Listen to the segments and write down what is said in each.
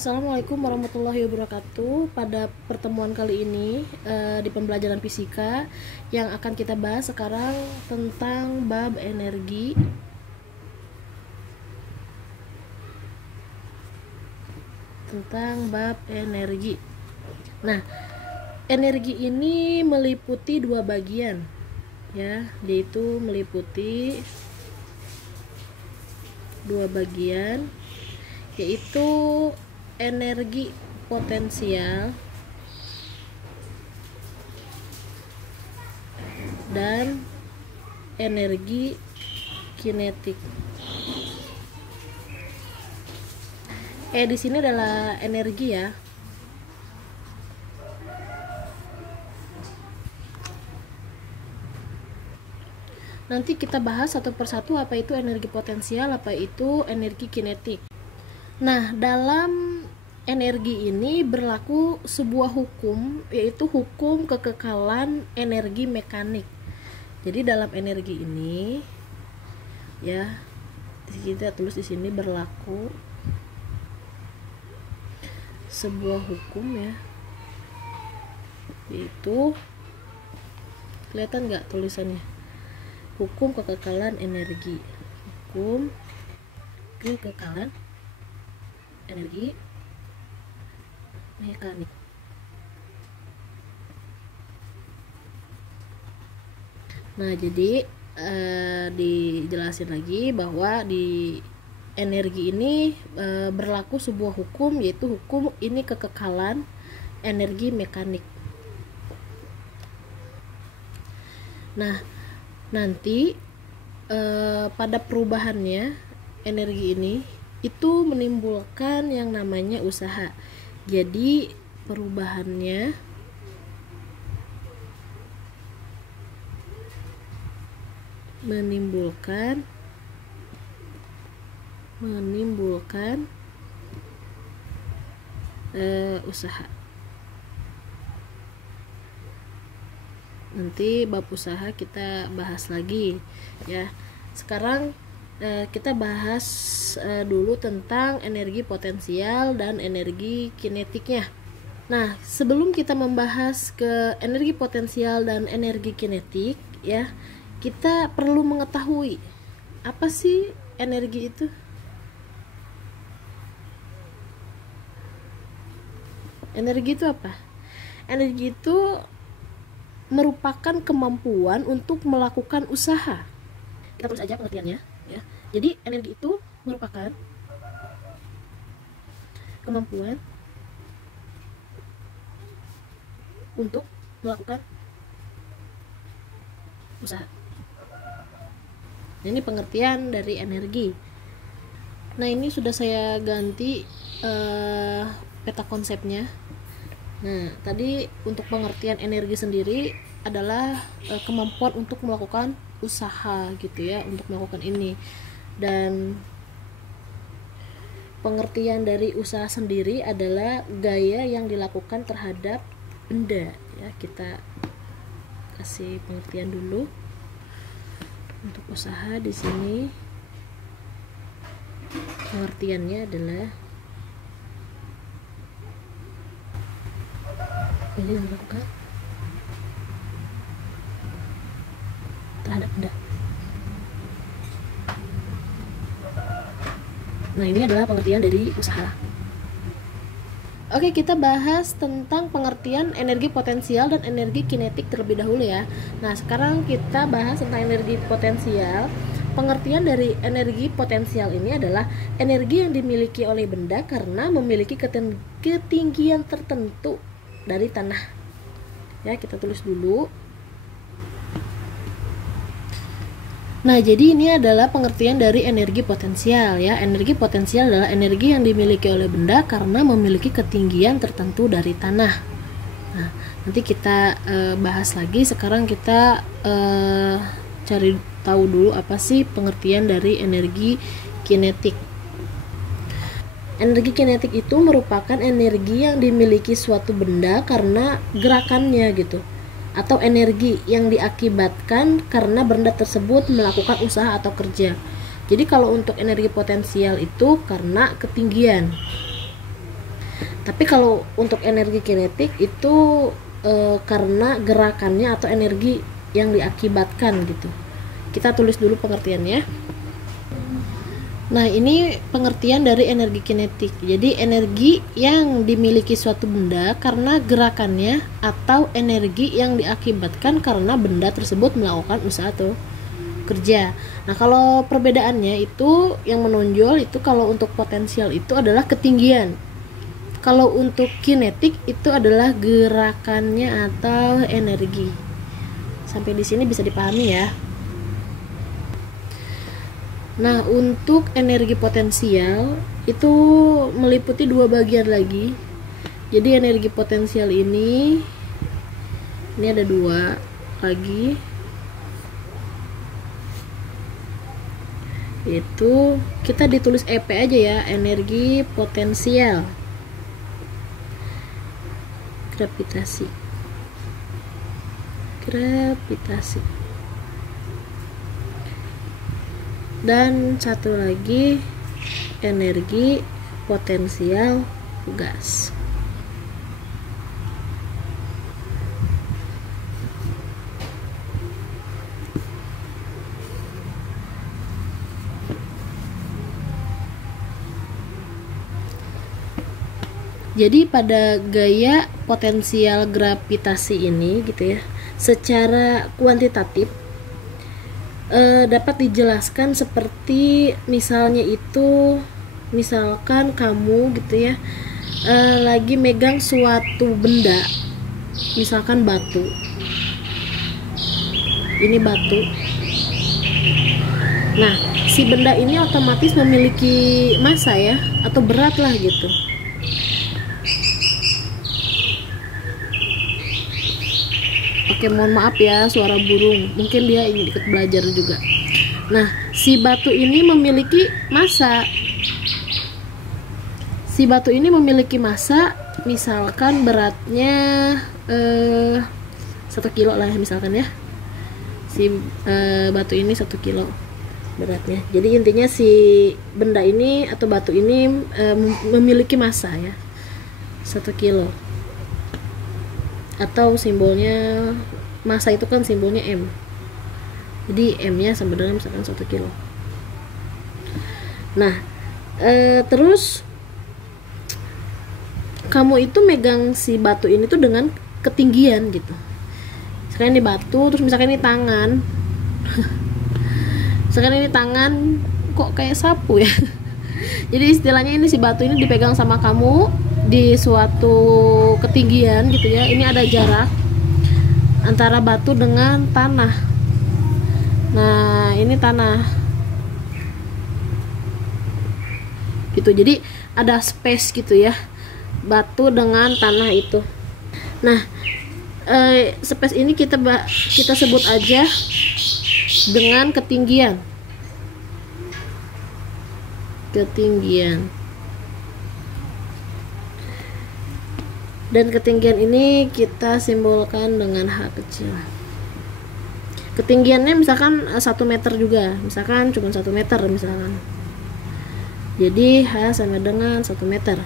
Assalamualaikum warahmatullahi wabarakatuh. Pada pertemuan kali ini di pembelajaran fisika yang akan kita bahas sekarang tentang bab energi. Nah, energi ini meliputi dua bagian, ya, yaitu meliputi dua bagian, yaitu energi potensial dan energi kinetik. Di sini adalah energi, ya. Nanti kita bahas satu persatu apa itu energi potensial, apa itu energi kinetik. Nah, dalam energi ini berlaku sebuah hukum, yaitu hukum kekekalan energi mekanik. Jadi dalam energi ini, ya, kita tulis di sini berlaku sebuah hukum, ya, yaitu, kelihatan nggak tulisannya? Hukum kekekalan energi. Hukum kekekalan energi mekanik. Nah, jadi dijelasin lagi bahwa di energi ini berlaku sebuah hukum, yaitu hukum ini kekekalan energi mekanik. Nah, nanti pada perubahannya energi ini itu menimbulkan yang namanya usaha. Jadi perubahannya menimbulkan usaha. Nanti bab usaha kita bahas lagi, ya. Sekarang kita bahas dulu tentang energi potensial dan energi kinetiknya. Nah, sebelum kita membahas ke energi potensial dan energi kinetik, ya, kita perlu mengetahui apa sih energi itu. Energi itu apa? Energi itu merupakan kemampuan untuk melakukan usaha. Kita tulis aja pengertiannya, ya. Jadi energi itu merupakan kemampuan untuk melakukan usaha. Ini pengertian dari energi. Nah, ini sudah saya ganti peta konsepnya. Nah, tadi untuk pengertian energi sendiri adalah kemampuan untuk melakukan usaha, gitu ya, untuk melakukan ini. Dan pengertian dari usaha sendiri adalah gaya yang dilakukan terhadap benda, ya. Kita kasih pengertian dulu untuk usaha di sini. Pengertiannya adalah ini dilakukan terhadap benda. Nah, ini adalah pengertian dari usaha. Oke, kita bahas tentang pengertian energi potensial dan energi kinetik terlebih dahulu, ya. Nah, sekarang kita bahas tentang energi potensial. Pengertian dari energi potensial ini adalah energi yang dimiliki oleh benda karena memiliki ketinggian tertentu dari tanah. Ya, kita tulis dulu. Nah, jadi ini adalah pengertian dari energi potensial, ya. Energi potensial adalah energi yang dimiliki oleh benda karena memiliki ketinggian tertentu dari tanah. Nah, nanti kita bahas lagi. Sekarang kita cari tahu dulu apa sih pengertian dari energi kinetik. Energi kinetik itu merupakan energi yang dimiliki suatu benda karena gerakannya, gitu, atau energi yang diakibatkan karena benda tersebut melakukan usaha atau kerja. Jadi kalau untuk energi potensial itu karena ketinggian. Tapi kalau untuk energi kinetik itu karena gerakannya atau energi yang diakibatkan gitu. Kita tulis dulu pengertiannya. Nah, ini pengertian dari energi kinetik. Jadi energi yang dimiliki suatu benda karena gerakannya atau energi yang diakibatkan karena benda tersebut melakukan usaha atau kerja. Nah, kalau perbedaannya itu yang menonjol itu kalau untuk potensial itu adalah ketinggian. Kalau untuk kinetik itu adalah gerakannya atau energi. Sampai di sini bisa dipahami ya. Nah, untuk energi potensial itu meliputi dua bagian lagi. Jadi energi potensial ini ada dua lagi. Itu kita ditulis EP aja ya, energi potensial gravitasi. Dan satu lagi energi potensial gas. Jadi pada gaya potensial gravitasi ini gitu ya, secara kuantitatif dapat dijelaskan seperti misalkan kamu gitu ya lagi megang suatu benda, misalkan batu. Ini batu. Nah, si benda ini otomatis memiliki massa ya, atau berat lah gitu. Oke, mohon maaf ya suara burung, mungkin dia ingin ikut belajar juga. Nah, si batu ini memiliki massa. Misalkan beratnya 1 kilo lah misalkan ya. Si batu ini 1 kilo beratnya. Jadi intinya si benda ini atau batu ini memiliki massa ya 1 kilo. Atau simbolnya massa itu kan simbolnya M, jadi M nya sama dengan misalkan 1 kilo. Nah, terus kamu itu megang si batu ini tuh dengan ketinggian gitu. Misalkan ini batu, terus misalkan ini tangan misalkan ini tangan kok kayak sapu ya jadi istilahnya ini si batu ini dipegang sama kamu di suatu ketinggian gitu ya. Ini ada jarak antara batu dengan tanah. Nah, ini tanah gitu. Jadi ada space gitu ya, batu dengan tanah itu. Nah, space ini kita sebut aja dengan ketinggian. Dan ketinggian ini kita simbolkan dengan H kecil. Ketinggiannya misalkan 1 meter juga, misalkan cuma 1 meter misalkan. Jadi H sama dengan 1 meter.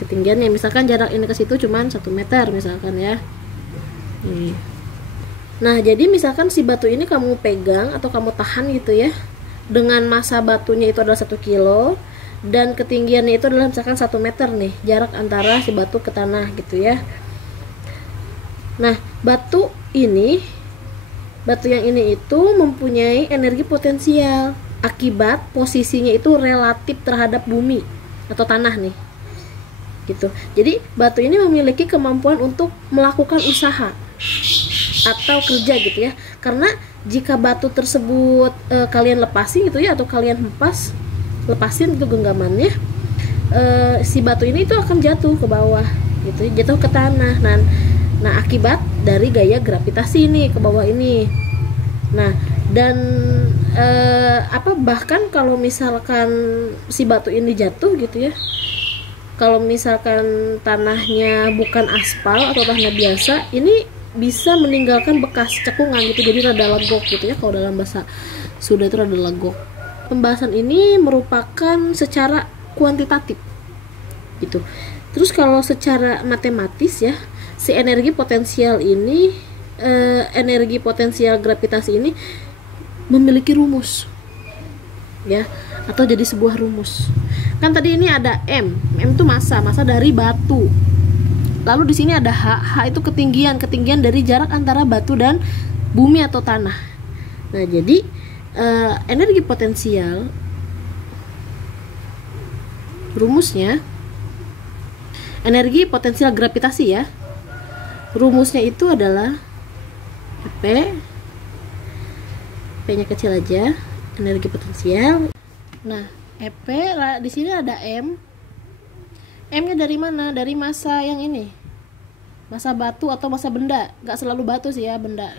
Ketinggiannya misalkan jarak ini ke situ cuma 1 meter misalkan ya. Nah, jadi misalkan si batu ini kamu pegang atau kamu tahan gitu ya, dengan massa batunya itu adalah 1 kilo. Dan ketinggiannya itu adalah misalkan 1 meter nih, jarak antara si batu ke tanah gitu ya. Nah, batu yang ini itu mempunyai energi potensial akibat posisinya itu relatif terhadap bumi atau tanah nih gitu. Jadi batu ini memiliki kemampuan untuk melakukan usaha atau kerja gitu ya. Karena jika batu tersebut kalian lepasin gitu ya, atau kalian lepasin itu genggamannya, si batu ini itu akan jatuh ke bawah gitu, jatuh ke tanah. Nah, akibat dari gaya gravitasi ini ke bawah ini. Nah, dan bahkan kalau misalkan si batu ini jatuh gitu ya, kalau misalkan tanahnya bukan aspal atau tanah biasa, ini bisa meninggalkan bekas cekungan gitu, jadi rada legok gitu ya. Kalau dalam bahasa Sunda itu rada legok. Pembahasan ini merupakan secara kuantitatif. Itu. Terus kalau secara matematis ya, si energi potensial ini, energi potensial gravitasi ini memiliki rumus, ya, atau jadi sebuah rumus. Kan tadi ini ada M itu massa dari batu. Lalu di sini ada H itu ketinggian dari jarak antara batu dan bumi atau tanah. Nah, jadi energi potensial rumusnya, energi potensial gravitasi ya, rumusnya itu adalah P-nya kecil aja, energi potensial. Nah, EP di sini ada M-nya dari mana? Dari massa yang ini, massa batu atau massa benda. Gak selalu batu sih ya, benda.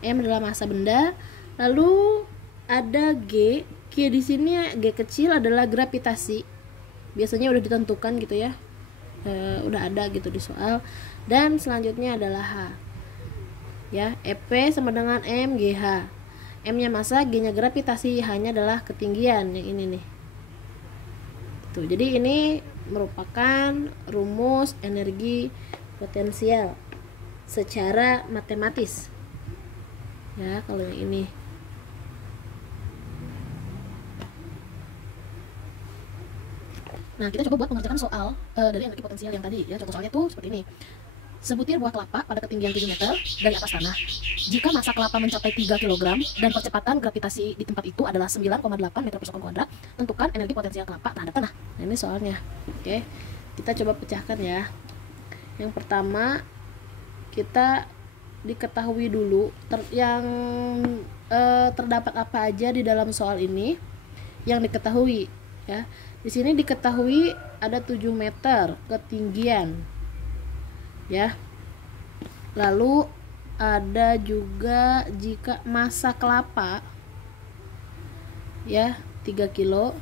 M adalah massa benda. Lalu ada G di sini, G kecil adalah gravitasi. Biasanya udah ditentukan gitu ya, udah ada gitu di soal. Dan selanjutnya adalah H, ya. EP sama dengan MGH. M-nya massa, G-nya gravitasi, H-nya adalah ketinggian yang ini nih. Tuh, jadi ini merupakan rumus energi potensial secara matematis. Ya, kalau yang ini. Nah, kita coba buat mengerjakan soal dari energi potensial yang tadi ya. Contoh soalnya tuh seperti ini. Sebutir buah kelapa pada ketinggian 7 meter dari atas tanah. Jika massa kelapa mencapai 3 kg dan percepatan gravitasi di tempat itu adalah 9,8 meter per sekon kuadrat, tentukan energi potensial kelapa terhadap tanah. Nah, ini soalnya. Oke, kita coba pecahkan ya. Yang pertama, kita diketahui dulu yang terdapat apa aja di dalam soal ini yang diketahui ya. Di sini diketahui ada 7 meter ketinggian. Ya, lalu ada juga jika massa kelapa ya 3 kilo,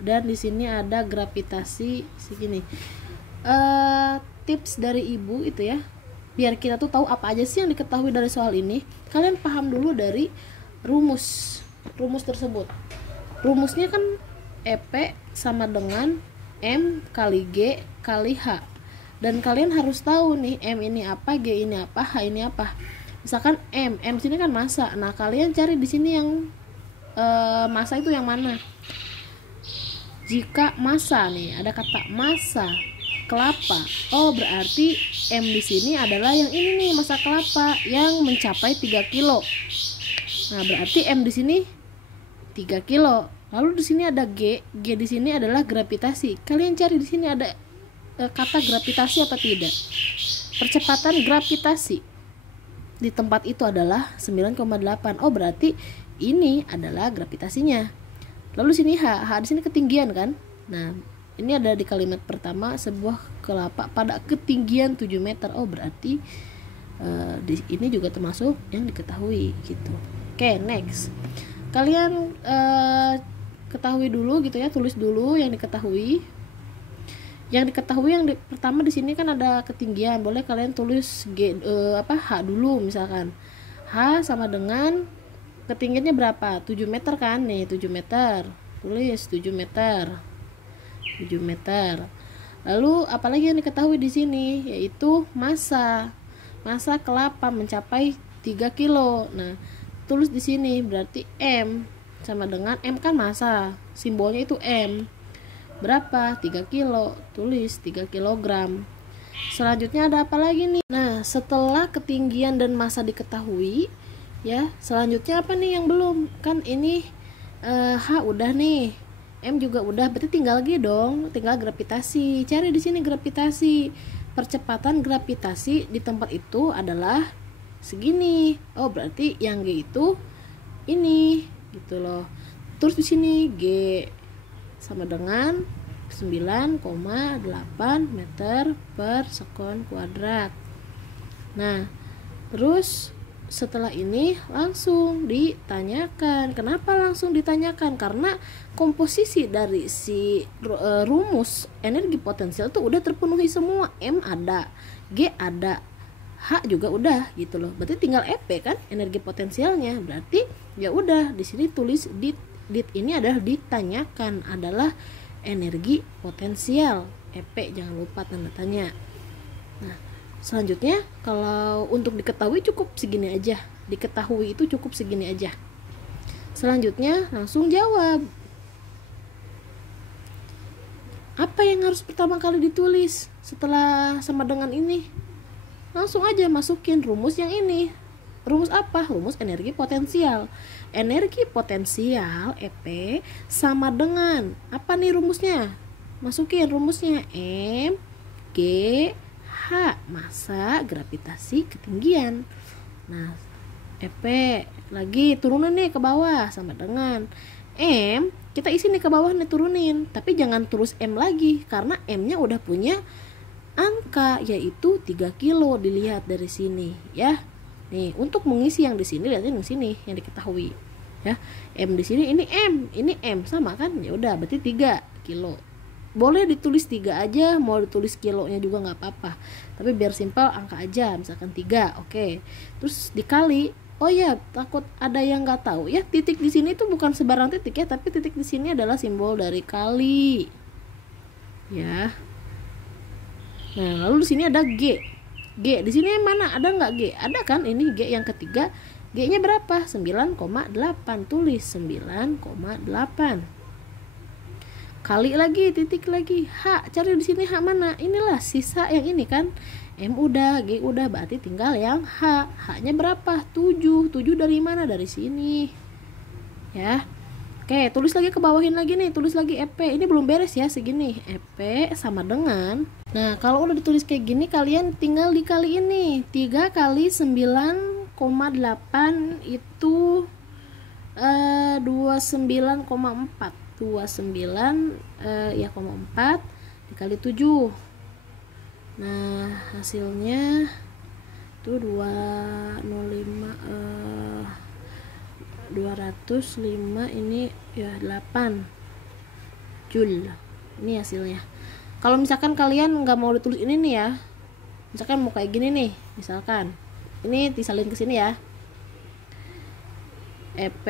dan di sini ada gravitasi segini. Tips dari ibu itu ya, biar kita tuh tahu apa aja sih yang diketahui dari soal ini, kalian paham dulu dari rumus tersebut. Rumusnya kan EP sama dengan M kali G kali H. Dan kalian harus tahu nih, M ini apa, G ini apa, H ini apa. Misalkan M sini kan massa. Nah, kalian cari di sini yang massa itu yang mana. Jika massa nih, ada kata massa kelapa. Oh, berarti M di sini adalah yang ini nih, massa kelapa yang mencapai 3 kilo. Nah, berarti M di sini 3 kilo. Lalu di sini ada G di sini adalah gravitasi. Kalian cari di sini ada kata gravitasi apa tidak. Percepatan gravitasi di tempat itu adalah 9,8. Oh, berarti ini adalah gravitasinya. Lalu sini H di sini ketinggian kan. Nah, ini ada di kalimat pertama, sebuah kelapa pada ketinggian 7 meter. Oh, berarti ini juga termasuk yang diketahui gitu. Oke, next. Kalian ketahui dulu gitu ya, tulis dulu yang diketahui. Yang diketahui pertama di sini kan ada ketinggian. Boleh kalian tulis H dulu misalkan. H sama dengan ketinggiannya berapa? 7 meter kan nih, 7 meter. Tulis 7 meter. 7 meter. Lalu apalagi yang diketahui di sini, yaitu massa. Massa kelapa mencapai 3 kilo. Nah, tulis di sini berarti M sama dengan M kan massa. Simbolnya itu M. Berapa? 3 kilo. Tulis 3 kilogram. Selanjutnya ada apa lagi nih? Nah, setelah ketinggian dan massa diketahui, ya, selanjutnya apa nih yang belum? Kan ini H udah nih, M juga udah, berarti tinggal G dong, tinggal gravitasi. Cari di sini gravitasi. Percepatan gravitasi di tempat itu adalah segini. Oh, berarti yang G itu ini, gitu loh. Terus di sini G sama dengan 9,8 meter per sekon kuadrat. Nah, terus setelah ini langsung ditanyakan. Kenapa langsung ditanyakan? Karena komposisi dari si rumus energi potensial itu udah terpenuhi semua. M ada, G ada, H juga udah gitu loh. Berarti tinggal EP kan energi potensialnya. Berarti ya udah di sini tulis dit ini adalah ditanyakan adalah energi potensial EP jangan lupa tanda tanya. Nah, selanjutnya kalau untuk diketahui cukup segini aja. Diketahui itu cukup segini aja. Selanjutnya langsung jawab. Apa yang harus pertama kali ditulis setelah sama dengan ini? Langsung aja masukin rumus yang ini. Rumus apa? Rumus energi potensial. Energi potensial EP sama dengan apa nih rumusnya? Masukin rumusnya M G H, massa gravitasi ketinggian. Nah, EP lagi turunin nih ke bawah sama dengan M, kita isi nih ke bawah nih, turunin, tapi jangan terus M lagi karena M-nya udah punya angka yaitu 3 kilo. Dilihat dari sini ya. Nih, untuk mengisi yang di sini lihatin di sini yang diketahui ya. M di sini ini M sama kan? Ya udah berarti 3 kilo. Boleh ditulis 3 aja, mau ditulis kilonya juga nggak apa-apa. Tapi biar simpel angka aja, misalkan 3. Oke. Terus dikali. Oh ya, takut ada yang nggak tahu ya, titik di sini itu bukan sebarang titik ya, tapi titik di sini adalah simbol dari kali. Ya. Nah, lalu di sini ada G. G di sini mana? Ada nggak G? Ada kan? Ini G yang ketiga. G-nya berapa? 9,8. Tulis 9,8. Kali lagi, titik lagi. H, cari di sini H mana? Inilah sisa yang ini kan. M udah, G udah, berarti tinggal yang H. H-nya berapa? 7. 7 dari mana? Dari sini. Ya. Oke, tulis lagi ke bawahin lagi nih, tulis lagi EP. Ini belum beres ya segini. EP sama dengan. Nah, kalau udah ditulis kayak gini, kalian tinggal dikali ini. 3 kali 9,8 itu 29,4. 29,4 dikali 7. Nah, hasilnya tuh 205 ini ya 8 Joule. Ini hasilnya. Kalau misalkan kalian nggak mau ditulis ini nih ya, misalkan mau kayak gini nih, misalkan ini disalin ke sini ya, EP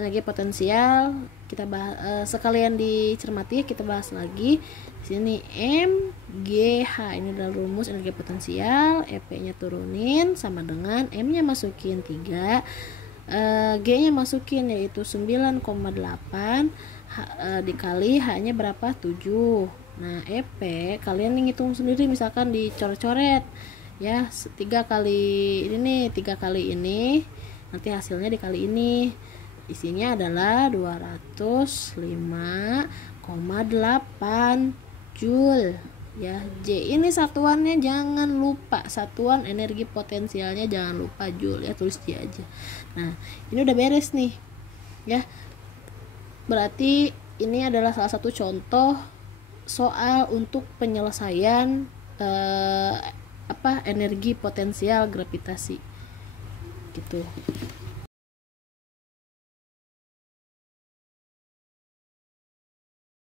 energi potensial kita bahas, sekalian dicermati, kita bahas lagi di sini. M G H ini adalah rumus energi potensial. EP-nya turunin sama dengan M-nya masukin 3, G-nya masukin yaitu 9,8, dikali H-nya berapa? 7. Nah, EP kalian ngitung sendiri, misalkan dicoret-coret ya, 3 kali ini nih, 3 kali ini, nanti hasilnya dikali ini. Isinya adalah 205,8 Joule ya. J ini satuannya jangan lupa, satuan energi potensialnya jangan lupa Joule ya, tulis J aja. Nah, ini udah beres nih ya. Berarti ini adalah salah satu contoh soal untuk penyelesaian energi potensial gravitasi gitu.